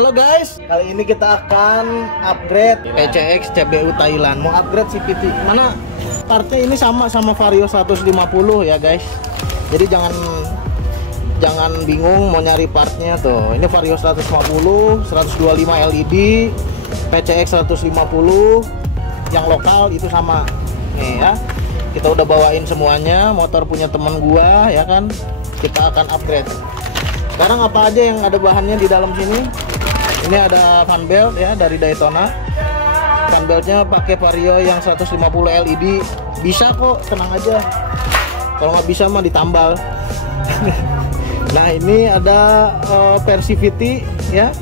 Halo guys, kali ini kita akan upgrade PCX CBU Thailand. Mau upgrade CVT. Mana partnya ini sama Vario 150 ya guys. Jadi jangan bingung mau nyari partnya tuh. Ini Vario 150, 125 LED, PCX 150. Yang lokal itu sama. Nih ya. Kita udah bawain semuanya, motor punya teman gua ya kan. Kita akan upgrade. Sekarang apa aja yang ada bahannya di dalam sini? Ini ada fan belt ya dari Daytona. Fan beltnya pakai Vario yang 150 LED. Bisa kok, tenang aja. Kalau nggak bisa mah ditambal. Nah ini ada versi VT ya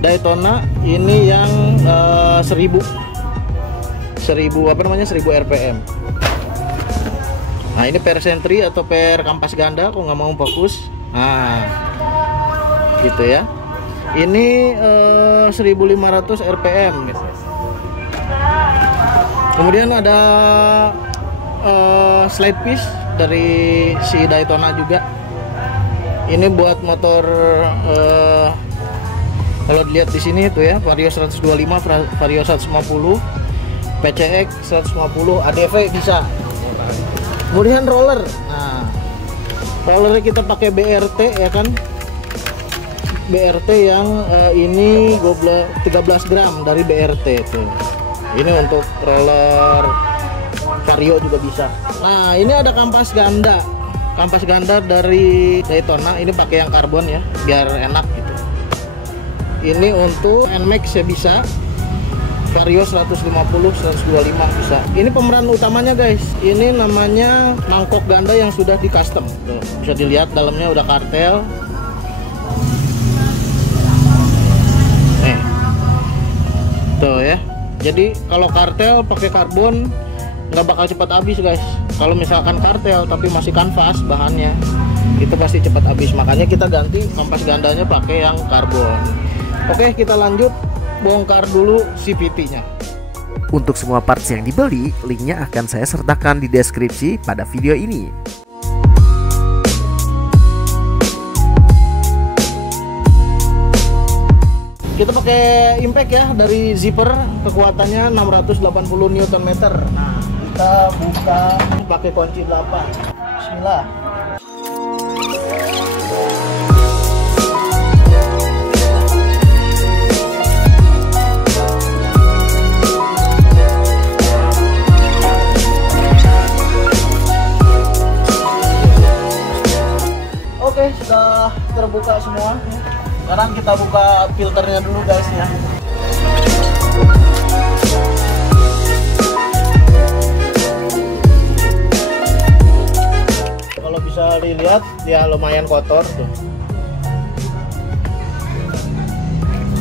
Daytona. Ini yang 1000 RPM. Nah ini per sentri atau per kampas ganda. Kok nggak mau fokus. Nah gitu ya. Ini 1500 RPM. Kemudian ada slide piece dari si Daytona juga. Ini buat motor kalau dilihat di sini itu ya, Vario 125, Vario 150, PCX 150, ADV bisa. Kemudian roller. Nah, rollernya kita pakai BRT ya kan. BRT yang ini 13 gram dari BRT itu. Ini untuk roller Vario juga bisa. Nah ini ada kampas ganda dari Daytona. Ini pakai yang karbon ya biar enak gitu. Ini untuk NMAX ya bisa, Vario 150, 125 bisa. Ini pemeran utamanya guys. Ini namanya mangkok ganda yang sudah di custom. Tuh, bisa dilihat dalamnya udah kartel. Tuh ya. Jadi kalau kartel pakai karbon nggak bakal cepat habis guys. Kalau misalkan kartel tapi masih kanvas bahannya, itu pasti cepat habis. Makanya kita ganti kampas gandanya pakai yang karbon. Oke, kita lanjut bongkar dulu CVT-nya. Untuk semua parts yang dibeli, linknya akan saya sertakan di deskripsi pada video ini. Kita pakai impact ya dari zipper, kekuatannya 680 Nm. Nah kita buka pakai kunci 8. Bismillah. Oke, sudah terbuka semua. Sekarang kita buka filternya dulu guys ya. Kalau bisa dilihat ya lumayan kotor tuh.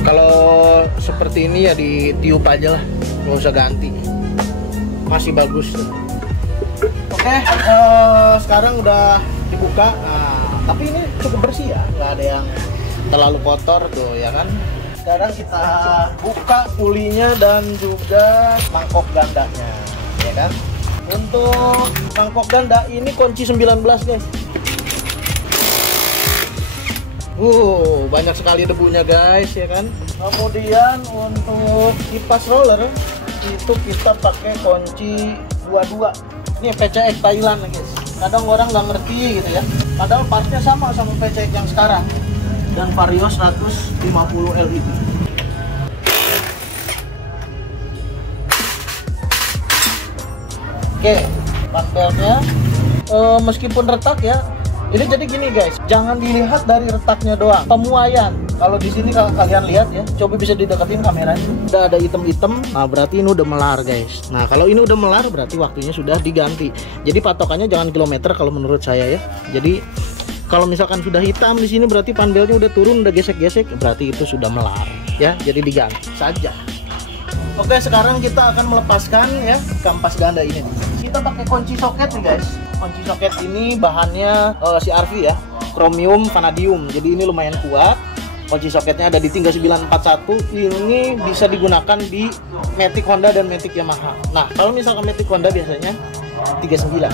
Kalau seperti ini ya ditiup aja lah, nggak usah ganti. Masih bagus tuh. Oke, sekarang udah dibuka. Nah, tapi ini cukup bersih ya, nggak ada yang terlalu kotor tuh ya kan. Sekarang kita buka pulinya dan juga mangkok gandanya ya kan. Untuk mangkok ganda ini kunci 19 guys. Banyak sekali debunya guys ya kan. Kemudian untuk kipas roller itu kita pakai kunci 22. Ini PCX Thailand guys. Kadang orang nggak ngerti gitu ya, padahal partnya sama PCX yang sekarang dan Vario 150 LED. Oke, fan beltnya meskipun retak ya, ini jadi gini guys, jangan dilihat dari retaknya doang, pemuaian. Kalau di sini kalian lihat ya, coba bisa dideketin kameranya, udah ada item-item. Nah berarti ini udah melar guys. Nah kalau ini udah melar berarti waktunya sudah diganti. Jadi patokannya jangan kilometer kalau menurut saya ya. Jadi kalau misalkan sudah hitam di sini berarti fan beltnya udah turun, udah gesek-gesek, berarti itu sudah melar ya. Jadi diganti saja. Oke, sekarang kita akan melepaskan ya kampas ganda ini. Kita pakai kunci soket nih guys. Kunci soket ini bahannya CRV ya, chromium vanadium. Jadi ini lumayan kuat. Kunci soketnya ada di 3941. Ini bisa digunakan di Matic Honda dan Matic Yamaha. Nah, kalau misalkan Matic Honda biasanya 39.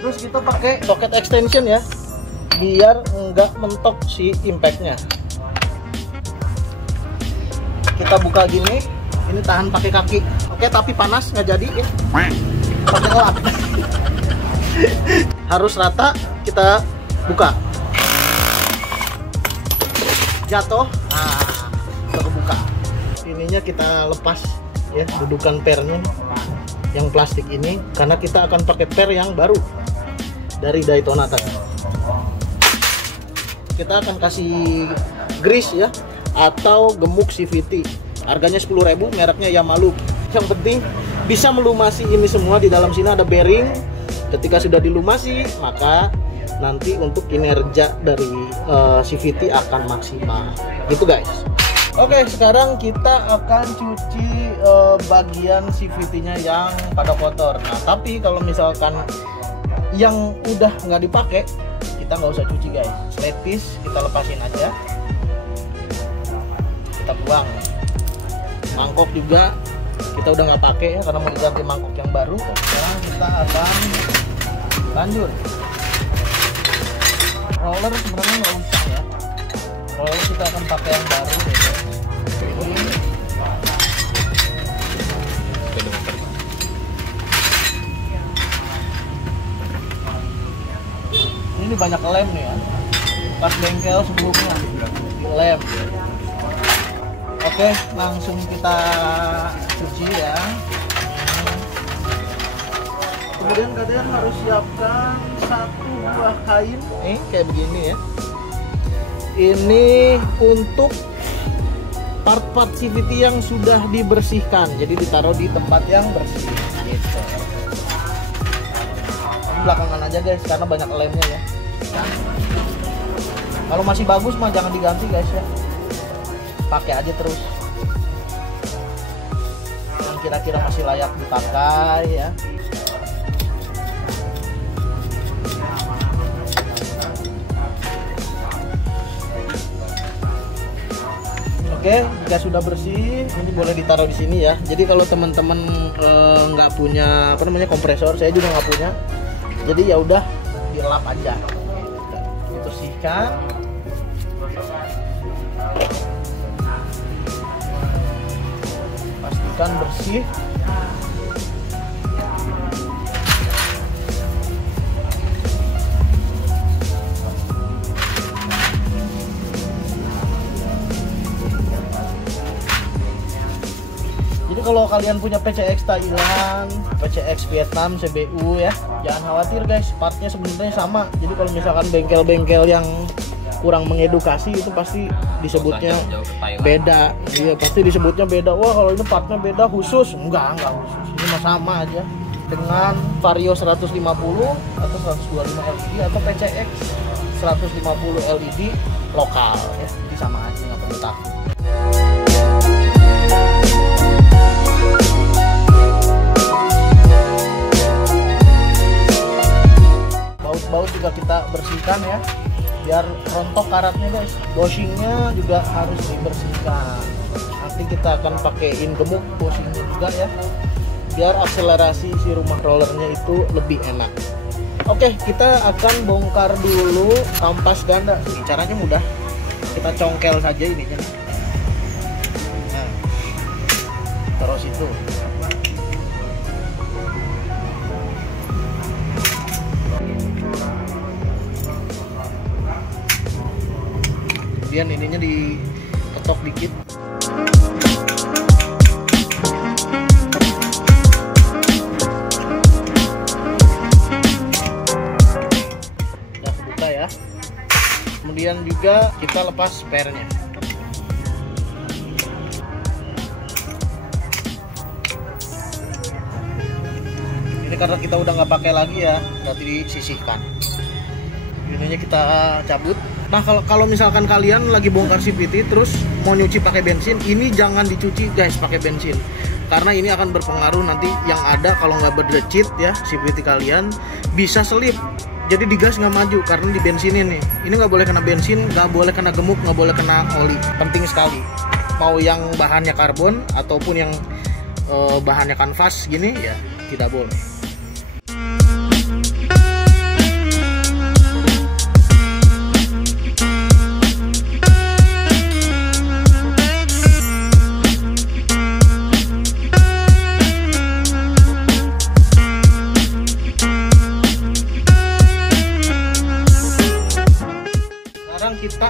Terus kita pakai soket extension ya, biar nggak mentok si impactnya. Kita buka gini, ini tahan pakai kaki. Oke, tapi panas nggak jadi ya. Pakai lap. Harus rata, kita buka. Jatuh, nah, udah kebuka. Ininya kita lepas ya, dudukan pernya yang plastik ini, karena kita akan pakai per yang baru dari Daytona tadi. Kita akan kasih grease ya, atau gemuk CVT. Harganya 10.000, mereknya Yamaha. Yang penting bisa melumasi ini semua. Di dalam sini ada bearing. Ketika sudah dilumasi, maka nanti untuk kinerja dari CVT akan maksimal. Gitu guys. Oke, sekarang kita akan cuci bagian CVT-nya yang pada kotor. Nah, tapi kalau misalkan yang udah nggak dipakai, kita nggak usah cuci guys. Slide piece kita lepasin aja. Kita buang. Mangkok juga kita udah nggak pakai ya, karena mau diganti mangkok yang baru. Sekarang kita akan lanjut. Roller sebenarnya nggak usah ya. Roller kita akan pakai yang baru deh. Ini banyak lem nih ya, pas bengkel sebelumnya lem. Oke, langsung kita cuci ya. Kemudian kalian harus siapkan satu buah kain kayak begini ya. Ini untuk part-part CVT yang sudah dibersihkan, jadi ditaruh di tempat yang bersih gitu. Belakangan aja guys, karena banyak lemnya ya. Kalau masih bagus mah jangan diganti guys ya, pakai aja terus yang kira-kira masih layak dipakai ya. Oke, jika sudah bersih, ini boleh ditaruh di sini ya. Jadi kalau teman-teman nggak punya kompresor, saya juga nggak punya. Jadi ya udah dilap aja, dibersihkan. Pastikan bersih. Jadi kalau kalian punya PCX Thailand, PCX Vietnam, CBU ya, jangan khawatir guys, partnya sebenarnya sama. Jadi kalau misalkan bengkel-bengkel yang kurang mengedukasi itu pasti disebutnya beda. Iya, pasti disebutnya beda. Wah, kalau ini partnya beda khusus. Enggak khusus. Ini mah sama aja dengan Vario 150 atau 125 LED atau PCX 150 LED lokal ya. Jadi sama aja, nggak perlu takut. Baut juga kita bersihkan ya, biar rontok karatnya guys. Bushingnya juga harus dibersihkan. Nanti kita akan pakaiin gemuk bushingnya juga ya, biar akselerasi si rumah rollernya itu lebih enak. Oke, kita akan bongkar dulu kampas ganda. Ini caranya mudah, kita congkel saja ininya. Nah, terus itu kemudian ininya diketok dikit. Udah kebuka ya. Kemudian juga kita lepas sparenya. Ini karena kita udah nggak pakai lagi ya, berarti disisihkan. Ininya kita cabut. Nah, kalau misalkan kalian lagi bongkar CVT terus mau nyuci pakai bensin, ini jangan dicuci guys pakai bensin, karena ini akan berpengaruh nanti yang ada kalau nggak berdecit ya CVT kalian bisa selip. Jadi di gas nggak maju karena di bensin ini nggak boleh kena bensin, nggak boleh kena gemuk, nggak boleh kena oli. Penting sekali. Mau yang bahannya karbon ataupun yang bahannya kanvas gini ya tidak boleh.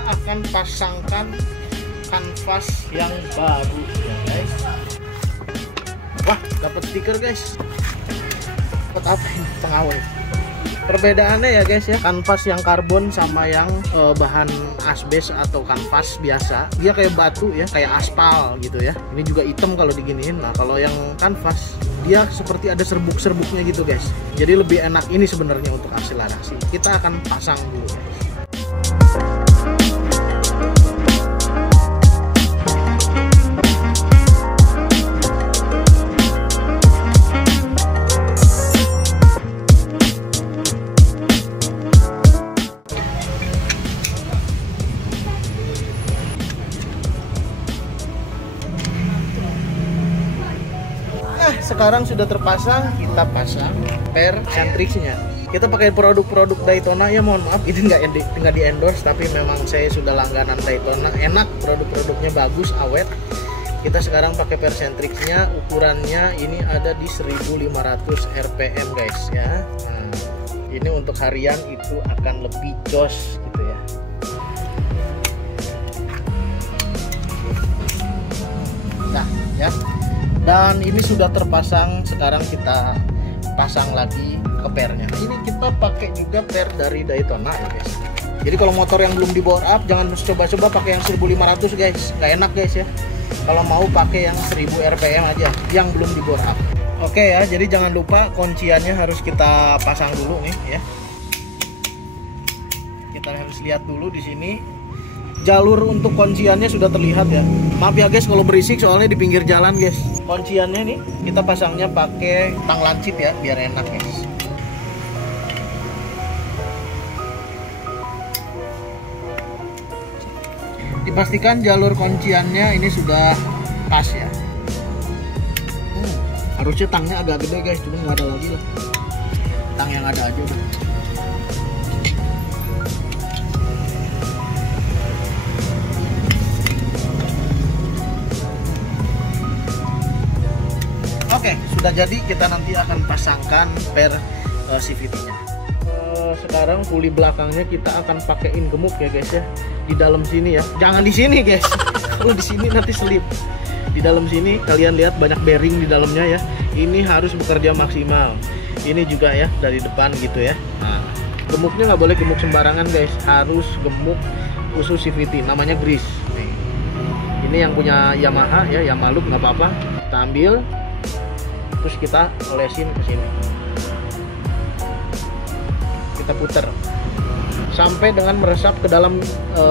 akan pasangkan kanvas yang baru ya guys. Wah, dapat stiker guys. Dapat apa ini? Pengawet. Perbedaannya ya guys ya, kanvas yang karbon sama yang bahan asbes atau kanvas biasa, dia kayak batu ya, kayak aspal gitu ya. Ini juga hitam kalau diginiin. Nah kalau yang kanvas dia seperti ada serbuk-serbuknya gitu guys. Jadi lebih enak ini sebenarnya untuk akselerasi. Kita akan pasang dulu guys. Sekarang sudah terpasang, kita pasang per sentriksnya. Kita pakai produk-produk Daytona ya, mohon maaf ini nggak di endorse, tapi memang saya sudah langganan Daytona, enak, produk-produknya bagus, awet. Kita sekarang pakai per sentriksnya, ukurannya ini ada di 1500 rpm guys ya. Nah, ini untuk harian itu akan lebih jos gitu ya. Nah ya. Dan ini sudah terpasang, sekarang kita pasang lagi ke pernya. Ini kita pakai juga per dari Daytona ya guys. Jadi kalau motor yang belum di bore up, jangan coba-coba pakai yang 1500 guys, nggak enak guys ya. Kalau mau pakai yang 1000 rpm aja, yang belum di bore up. Oke ya, jadi jangan lupa kunciannya harus kita pasang dulu nih ya. Kita harus lihat dulu di sini. Jalur untuk kunciannya sudah terlihat ya. Maaf ya guys kalau berisik, soalnya di pinggir jalan guys. Kunciannya nih kita pasangnya pakai tang lancip ya, biar enak guys. Dipastikan jalur kunciannya ini sudah pas ya. Harusnya tangnya agak gede guys, cuma nggak ada lagi lah. Tang yang ada aja udah. Oke, sudah jadi, kita nanti akan pasangkan per CVT-nya. Sekarang puli belakangnya kita akan pakaiin gemuk ya guys ya. Di dalam sini ya. Jangan di sini guys. Kalau di sini nanti selip. Di dalam sini kalian lihat banyak bearing di dalamnya ya. Ini harus bekerja maksimal. Ini juga ya dari depan gitu ya. Nah, gemuknya nggak boleh gemuk sembarangan guys. Harus gemuk khusus CVT. Namanya grease. Nih. Ini yang punya Yamaha ya, Yamaha nggak apa-apa. Kita ambil. Terus kita olesin ke sini, kita puter sampai dengan meresap ke dalam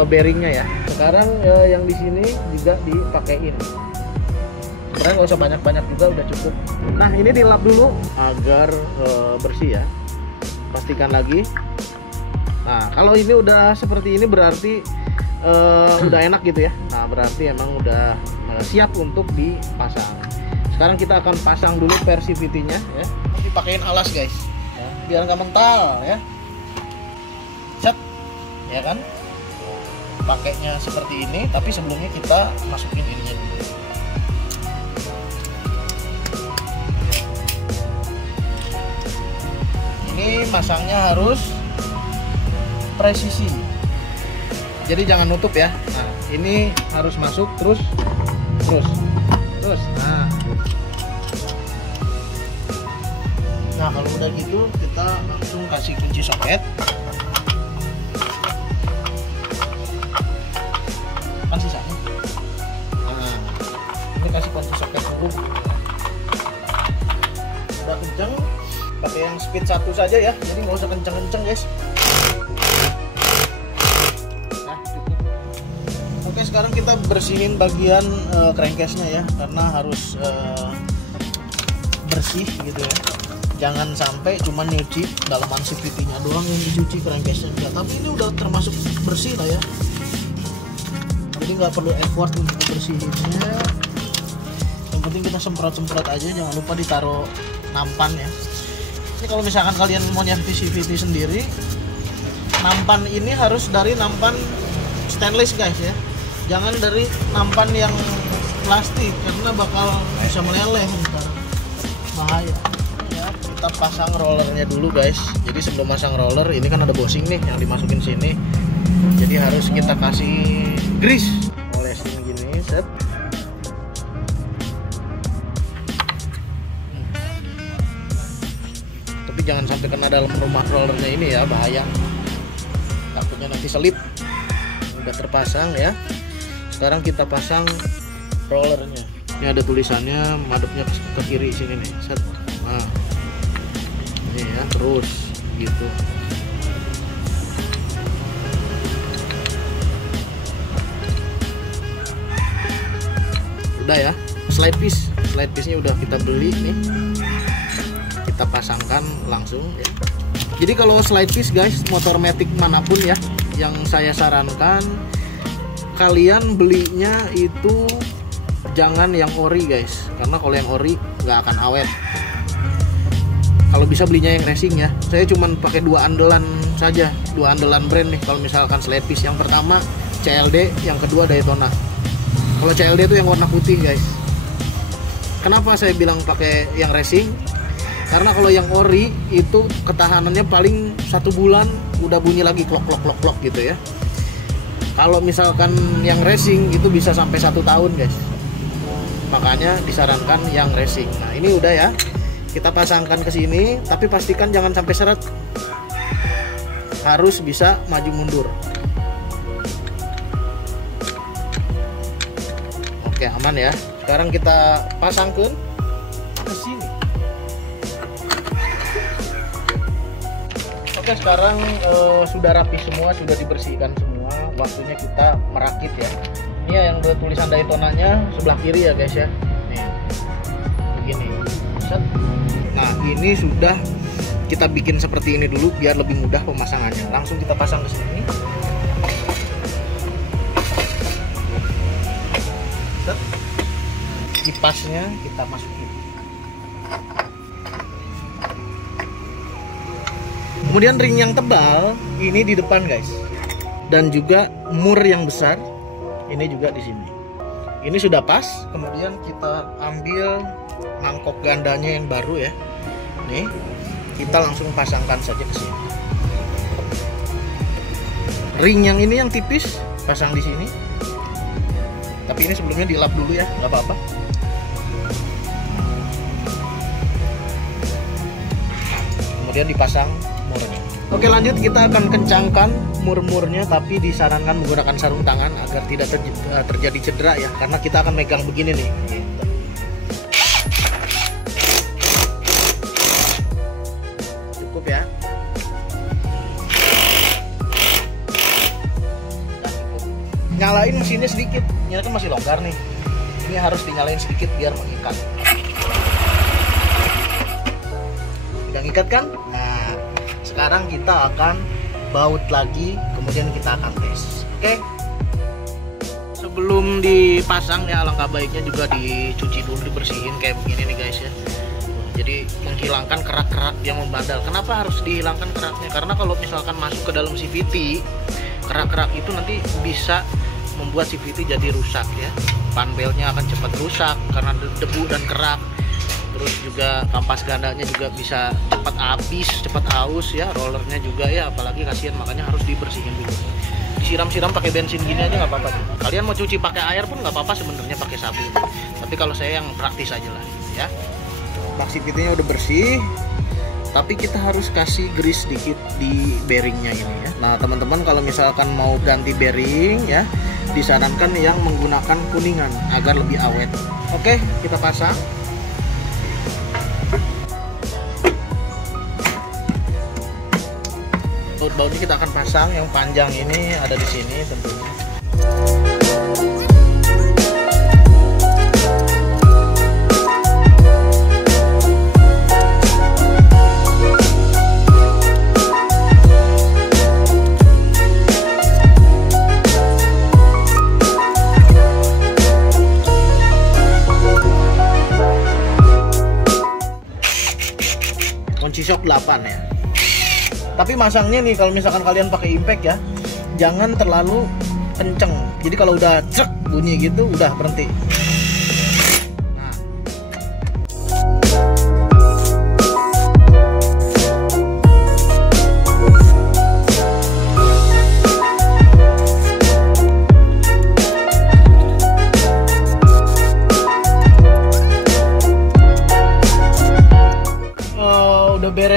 bearingnya ya. Sekarang yang di sini juga dipakein. Sebenarnya nggak usah banyak-banyak juga, udah cukup. Nah ini dilap dulu agar bersih ya. Pastikan lagi. Nah kalau ini udah seperti ini berarti udah enak gitu ya. Nah berarti emang udah siap untuk dipasang. Sekarang kita akan pasang dulu per CVT-nya ya. Dipakein alas guys, ya, biar nggak mental ya. Set, ya kan? Pakainya seperti ini, tapi sebelumnya kita masukin ininya dulu. Ini masangnya harus presisi. Jadi jangan nutup ya. Nah, ini harus masuk terus. Nah kalau udah gitu kita langsung kasih kunci soket. Kan sisanya. Nah ini kasih kunci soket dulu. Udah kenceng, pakai yang speed 1 saja ya. Jadi nggak usah kenceng-kenceng guys. Nah cukup. Oke sekarang kita bersihin bagian crankcase-nya ya, karena harus bersih gitu ya. Jangan sampai cuma nyuci dalaman CVT-nya doang yang dicuci, crankcase-nya enggak. Tapi ini udah termasuk bersih lah ya. Jadi nggak perlu effort untuk bersihinnya. Yang penting kita semprot-semprot aja, jangan lupa ditaruh nampan ya. Ini kalau misalkan kalian mau nyerti CVT sendiri, nampan ini harus dari nampan stainless guys ya. Jangan dari nampan yang plastik, karena bakal bisa meleleh ntar. Bahaya. Kita pasang rollernya dulu guys. Jadi sebelum pasang roller, ini kan ada bushing nih yang dimasukin sini. Jadi harus kita kasih grease, olesin gini, set. Tapi jangan sampai kena dalam rumah rollernya ini ya, bahaya. Takutnya nanti selip. Udah terpasang ya. Sekarang kita pasang rollernya. Ini ada tulisannya, madepnya ke kiri sini nih, set. Nah, ini ya, terus gitu. Udah ya, slide piece-nya udah kita beli nih, kita pasangkan langsung ya. Jadi kalau slide piece guys, motor matic manapun ya, yang saya sarankan kalian belinya itu jangan yang ori guys, karena kalau yang ori nggak akan awet. Kalau bisa belinya yang racing ya. Saya cuman pakai dua andalan saja, dua andalan brand nih kalau misalkan slide piece. Yang pertama CLD, yang kedua Daytona. Kalau CLD itu yang warna putih guys. Kenapa saya bilang pakai yang racing? Karena kalau yang ori itu ketahanannya paling 1 bulan udah bunyi lagi klok gitu ya. Kalau misalkan yang racing itu bisa sampai 1 tahun guys. Makanya disarankan yang racing. Nah ini udah ya, kita pasangkan ke sini, tapi pastikan jangan sampai seret. Harus bisa maju mundur. Oke, aman ya. Sekarang kita pasangkan ke sini. Oke, sekarang sudah rapi semua, sudah dibersihkan semua. Waktunya kita merakit ya. Ini ya yang ada tulisan Daytonanya sebelah kiri ya guys ya. Nih, begini. Set. Nah, ini sudah kita bikin seperti ini dulu biar lebih mudah pemasangannya. Langsung kita pasang ke sini. Kipasnya kita masukin. Kemudian ring yang tebal ini di depan guys, dan juga mur yang besar ini juga di sini. Ini sudah pas. Kemudian kita ambil mangkok gandanya yang baru ya. Nih, kita langsung pasangkan saja ke sini. Ring yang ini yang tipis pasang di sini. Tapi ini sebelumnya dilap dulu ya, nggak apa-apa. Kemudian dipasang murnya. Oke, lanjut kita akan kencangkan mur-murnya, tapi disarankan menggunakan sarung tangan agar tidak terjadi cedera ya, karena kita akan megang begini nih. Cukup ya. Nyalain mesinnya sedikit, ini kan masih longgar nih. Ini harus dinyalain sedikit biar mengikat. Udah ngikat kan? Nah, sekarang kita akan baut lagi, kemudian kita akan tes. Oke. Sebelum dipasang ya, alangkah baiknya juga dicuci dulu, dibersihin kayak begini nih guys ya. Jadi menghilangkan kerak-kerak yang membandel. Kenapa harus dihilangkan keraknya? Karena kalau misalkan masuk ke dalam CVT, kerak-kerak itu nanti bisa membuat CVT jadi rusak ya. Panbelnya akan cepat rusak karena debu dan kerak. Terus juga kampas gandanya juga bisa cepat habis, cepat aus ya. Rollernya juga ya, apalagi kasihan, makanya harus dibersihin dulu. Disiram-siram pakai bensin gini aja nggak apa-apa. Kalian mau cuci pakai air pun nggak apa-apa sebenarnya, pakai sabun. Tapi kalau saya yang praktis aja lah ya. Bak CVT-nya udah bersih, tapi kita harus kasih grease dikit di bearingnya ini ya. Nah teman-teman, kalau misalkan mau ganti bearing ya, disarankan yang menggunakan kuningan agar lebih awet. Oke, kita pasang. Baut-bautnya kita akan pasang, yang panjang ini ada di sini tentunya. Kunci shock 8 ya. Tapi masangnya nih, kalau misalkan kalian pakai impact ya, jangan terlalu kenceng. Jadi kalau udah cek bunyi gitu, udah berhenti. Nah.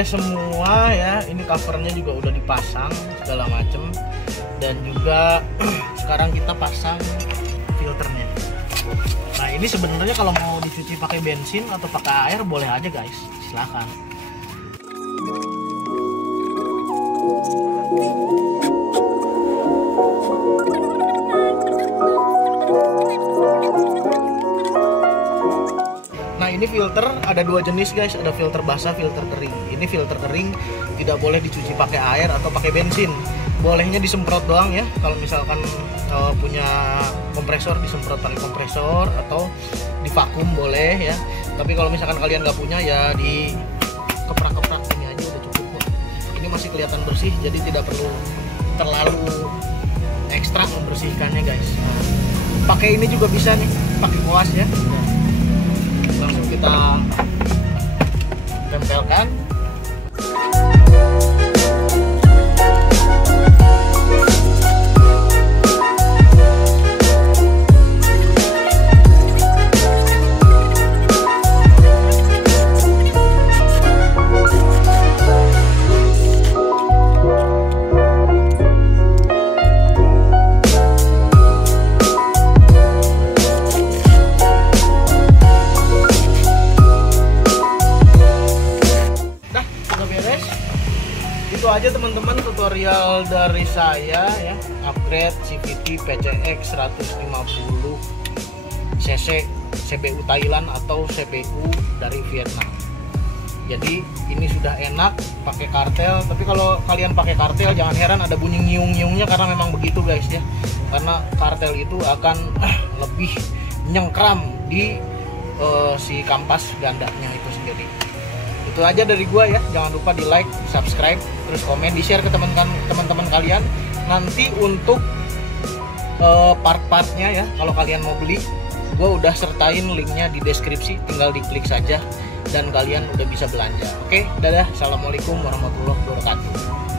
beres semua ya. Ini covernya juga udah dipasang segala macem. Dan juga sekarang kita pasang filternya. Nah ini sebenarnya kalau mau dicuci pakai bensin atau pakai air boleh aja guys, silahkan. Nah ini filter ada dua jenis guys, ada filter basah, filter kering. Ini filter kering tidak boleh dicuci pakai air atau pakai bensin. Bolehnya disemprot doang ya. Kalau misalkan punya kompresor, disemprot pakai kompresor atau di vakum boleh ya. Tapi kalau misalkan kalian nggak punya ya di keprak-keprak ini aja udah cukup kok. Ini masih kelihatan bersih, jadi tidak perlu terlalu ekstra membersihkannya guys. Pakai ini juga bisa nih, pakai koas ya. Langsung kita tempelkan. Itu aja teman-teman tutorial dari saya ya, upgrade CVT PCX 150 cc CPU Thailand atau CPU dari Vietnam. Jadi ini sudah enak pakai kartel, tapi kalau kalian pakai kartel jangan heran ada bunyi nyiung-nyiungnya karena memang begitu guys ya. Karena kartel itu akan lebih nyengkram di si kampas gandanya itu sendiri. Itu aja dari gua ya, jangan lupa di like, subscribe, terus komen, di share ke teman-teman kalian. Nanti untuk part-partnya ya, kalau kalian mau beli, gua udah sertain linknya di deskripsi, tinggal diklik saja dan kalian udah bisa belanja. Oke, dadah, assalamualaikum warahmatullahi wabarakatuh.